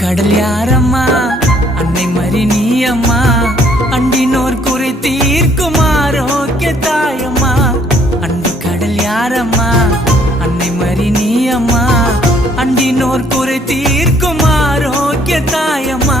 கடல் யாரம்மா அன்னை மறி நீ அம்மா அண்டினோர் குறை தீர்க்கும் ஆரோக்கிய தாயம்மா அன்பு கடல் யாரம்மா அன்னை மறி நீ அம்மா அண்டினோர் குறை தீர்க்கும் ஆரோக்கிய தாயம்மா